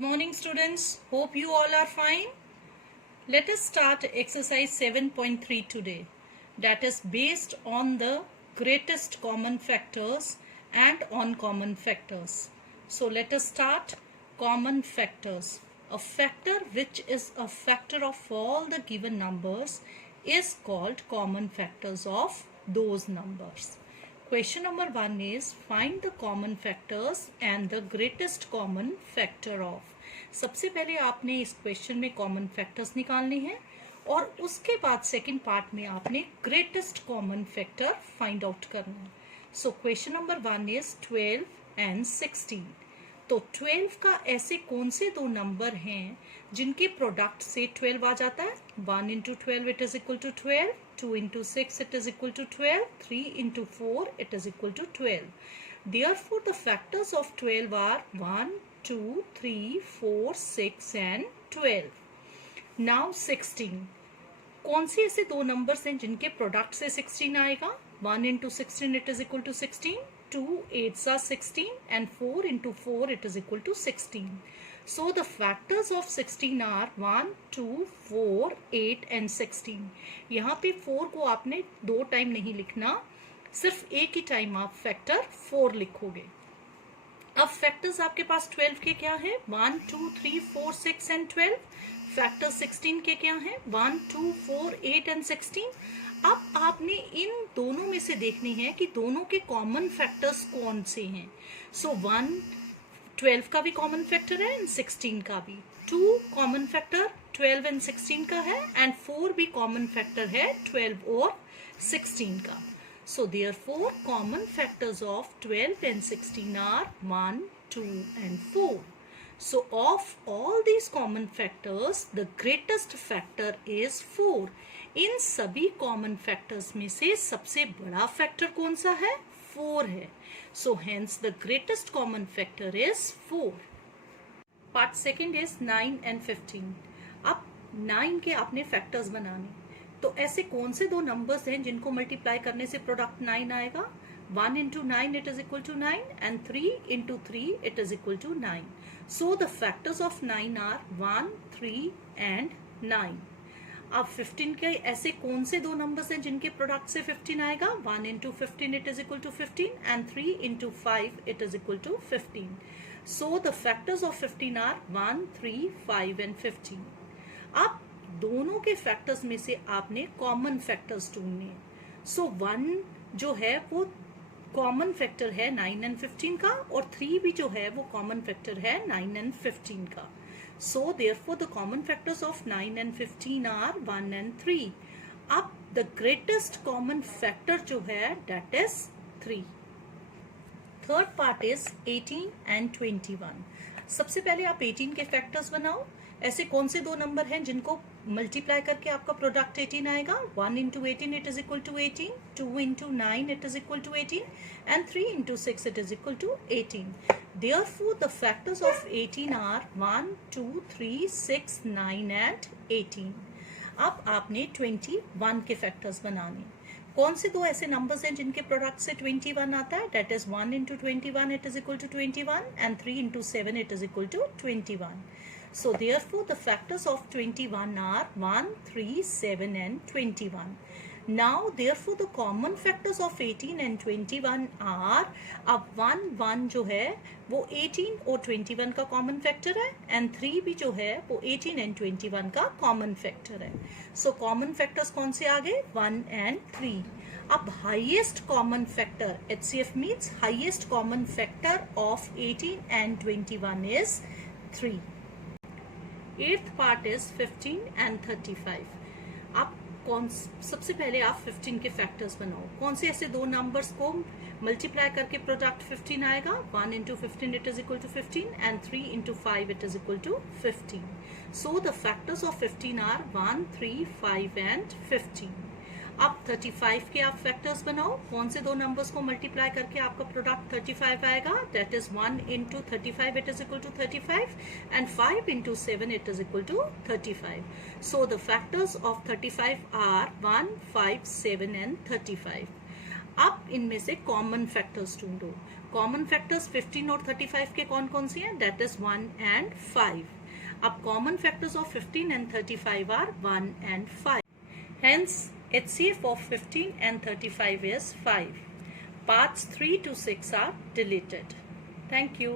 Good morning students. Hope you all are fine. Let us start exercise 7.3 today. That is based on the greatest common factors and uncommon factors. So let us start common factors. A factor which is a factor of all the given numbers is called common factors of those numbers. Question number 1 is find the common factors and the greatest common factor of. सबसे पहले आपने इस question में common factors निकालने हैं और उसके बाद सेकंड पार्ट में आपने greatest common factor find out करना है. So question number 1 is 12 and 16. तो 12 का ऐसे कौन से दो नंबर हैं जिनके प्रोडक्ट से 12 आ जाता है. 1 into 12 it is equal to 12, 2 into 6 it is equal to 12, 3 into 4 it is equal to 12. Therefore the factors of 12 are 1, 2, 3, 4, 6 and 12. Now 16. कौन से ऐसे दो नंबर्स हैं जिनके प्रोडक्ट से 16 आएगा. 1 into 16 it is equal to 16, 2 8s are 16 and 4 into 4 it is equal to 16. So the factors of 16 are 1, 2, 4, 8 and 16. यहाँ पे 4 को आपने दो टाइम नहीं लिखना, सिर्फ एक ही टाइम आप फैक्टर 4 लिखोगे. अब फैक्टर्स आपके पास 12 के क्या है. 1, 2, 3, 4, 6 एंड 12. फैक्टर 16 के क्या है. 1, 2, 4, 8 एंड 16. अब आपने इन दोनों में से देखनी है कि दोनों के कॉमन फैक्टर्स कौन से हैं. सो 1 12 का भी कॉमन फैक्टर है एंड 16 का भी. 2 कॉमन फैक्टर 12 एंड 16 का है एंड 4 भी कॉमन फैक्टर है 12 और 16 का. So therefore common factors of 12 and 16 are 1, 2 and 4. So of all these common factors the greatest factor is 4. इन सभी common factors में से सबसे बड़ा factor कौन सा है. 4 है. So hence the greatest common factor is 4. Part second is 9 and 15. अब 9 के आपने factors बनाने. तो ऐसे कौन से दो नंबर्स हैं जिनको मल्टीप्लाई करने से प्रोडक्ट 9 आएगा. 1 into 9 it is equal to 9 and 3 into 3 it is equal to 9. So the factors of 9 are 1, 3 and 9. अब 15 के ऐसे कौन से दो नंबर्स हैं जिनके प्रोडक्ट से 15 आएगा. 1 into 15 it is equal to 15 and 3 into 5 it is equal to 15. So the factors of 15 are 1, 3, 5 and 15. अब दोनों के फैक्टर्स में से आपने कॉमन फैक्टर्स ढूंढने हैं. सो 1 जो है वो कॉमन फैक्टर है 9 एंड 15 का और 3 भी जो है वो कॉमन फैक्टर है 9 एंड 15 का. So therefore the common factors of 9 and 15 are 1 and 3. अब द ग्रेटेस्ट कॉमन फैक्टर जो है that is 3. Third part is 18 and 21. सबसे पहले आप 18 के फैक्टर्स बनाओ. ऐसे कौन से दो नंबर हैं जिनको मल्टीप्लाई करके आपका प्रोडक्ट 18 आएगा. 1 into 18 it is equal to 18, 2 into 9 it is equal to 18 and 3 into 6 it is equal to 18. Therefore the factors of 18 are 1, 2, 3, 6, 9 and 18. अब आपने 21 के फैक्टर्स बनाने. कौन से दो ऐसे नंबर्स हैं जिनके प्रोडक्ट से 21 आता है. That is 1 into 21 it is equal to 21 and 3 into 7 it is equal to 21. So therefore the factors of 21 are 1, 3, 7 and 21. Now therefore the common factors of 18 and 21 are, अब 1, 1 जो है वो 18 और 21 का कॉमन फैक्टर है एंड 3 भी जो है वो 18 एंड 21 का कॉमन फैक्टर है. सो कॉमन फैक्टर्स कौन से आ गए. 1 एंड 3. अब highest common factor HCF means highest common factor of 18 and 21 is 3. Eighth part is 15 and 35. आप सबसे पहले आप 15 के फैक्टर्स बनाओ. कौन से ऐसे दो नंबर्स को मल्टीप्लाई करके प्रोडक्ट 15 आएगा. 1 into 15 it is equal to 15 and 3 into 5 it is equal to 15. So the factors of 15 are 1, 3, 5 and 15. अब 35 के आप फैक्टर्स बनाओ. कौन से दो नंबर्स को मल्टीप्लाई करके आपका प्रोडक्ट 35 आएगा. That is 1 into 35 it is equal to 35 and 5 into 7 it is equal to 35. So the factors of 35 are 1, 5, 7 and 35. अब इनमें से कॉमन फैक्टर्स ढूंढो. कॉमन फैक्टर्स 15 और 35 के कौन कौन सी हैं? That is 1 and 5. अब common factors of 15 and 35 are 1 and 5. Hence, HCF of 15 and 35 is 5. Parts 3 to 6 are deleted. Thank you.